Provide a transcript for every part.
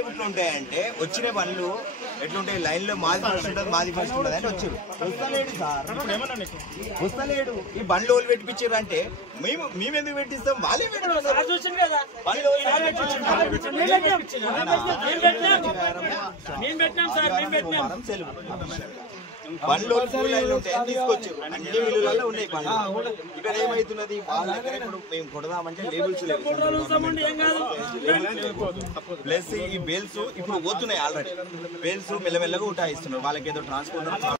ఎట్లుంటాయంటే వచ్చిన బండ్లు ఎట్లుంటాయి లైన్ లో మాది ఫస్ట్ ఉంటుంది అంటే వచ్చారు వస్తలేడు సార్ వస్తలేడు ఈ బండ్లు ఓళ్ళు పెట్టించారు అంటే మేము ఎందుకు పెట్టిస్తాం వాళ్ళే సెలవు బండ్లు తీసుకొచ్చారు అన్ని మిల్లులలో ఉన్నాయి బండ్లు ఇక్కడ ఏమైతున్నది వాళ్ళ దగ్గర ఇప్పుడు మేము కొడదామంటే లేబుల్స్ లేవు ప్లస్ ఈ బేల్స్ ఇప్పుడు పోతున్నాయి ఆల్రెడీ బేల్స్ మెల్లమెల్లగా ఉటాయిస్తున్నారు వాళ్ళకి ఏదో ట్రాన్స్పోర్ట్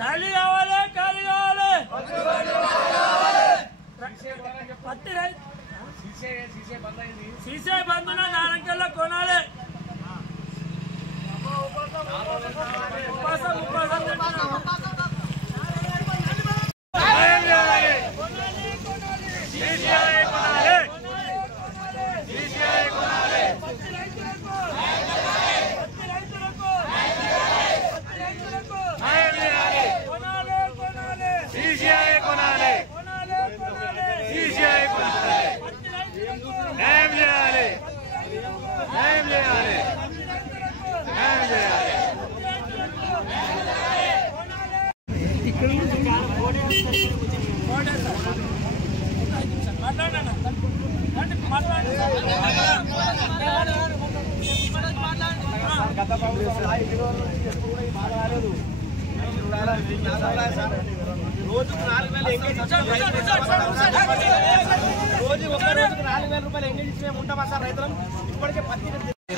ఖాళీ కావాలి ఖాళీ కావాలి పత్తి రైతు సీసే బంధున నాలుగల్లో కొనాలి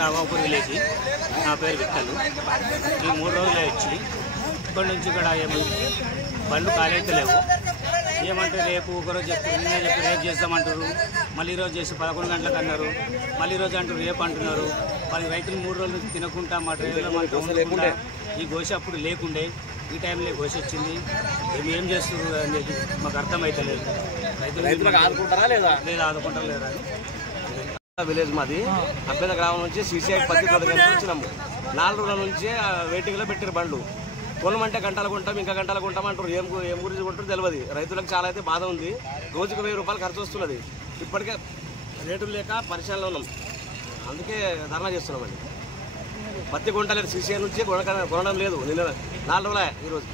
రామాపూర్ విలేజ్ నా పేరు విక్కలు ఈ 3 రోజులు వచ్చి ఇక్కడి నుంచి ఇక్కడ బండ్లు ఖాళీ అయితే లేవు ఏమంటే రేపు ఒకరోజు చెప్తారు నిన్నే చెప్పి రేపు చేస్తామంటారు మళ్ళీ ఈరోజు చేసి 11 గంటలకు అన్నారు మళ్ళీ ఈరోజు అంటారు రేపు అంటున్నారు మరి రైతులు 3 రోజుల నుంచి తినకుండా మా డ్రైవర్లో మన ఈ గోష అప్పుడు లేకుండే ఈ టైంలో గోష వచ్చింది ఏం చేస్తున్నారు అనేది మాకు అర్థమైతలేదు రైతులు ఆదుకుంటారా లేదా ఆదుకుంటారా లేదా విలేజ్ మాది అబ్బేద గ్రామం నుంచి సీసీఐ పత్తి వచ్చినాము 4 రోజుల నుంచి వెయిటింగ్ లో పెట్టారు బండ్లు కొనమంటే గంటలు కొంటాం ఇంకా గంటలు కొంటాం అంటారు ఏం గురించి కొంటారు తెలియదు రైతులకు చాలా అయితే బాధ ఉంది రోజుకు 1000 రూపాయలు ఖర్చు వస్తున్నది ఇప్పటికే రేటులు లేక పరిశ్రమలో ఉన్నాం అందుకే ధర్నా చేస్తున్నామండి పత్తి కొంటలేదు సీసీఐ నుంచి కొనడం లేదు నిన్న 4 రోజులే ఈరోజు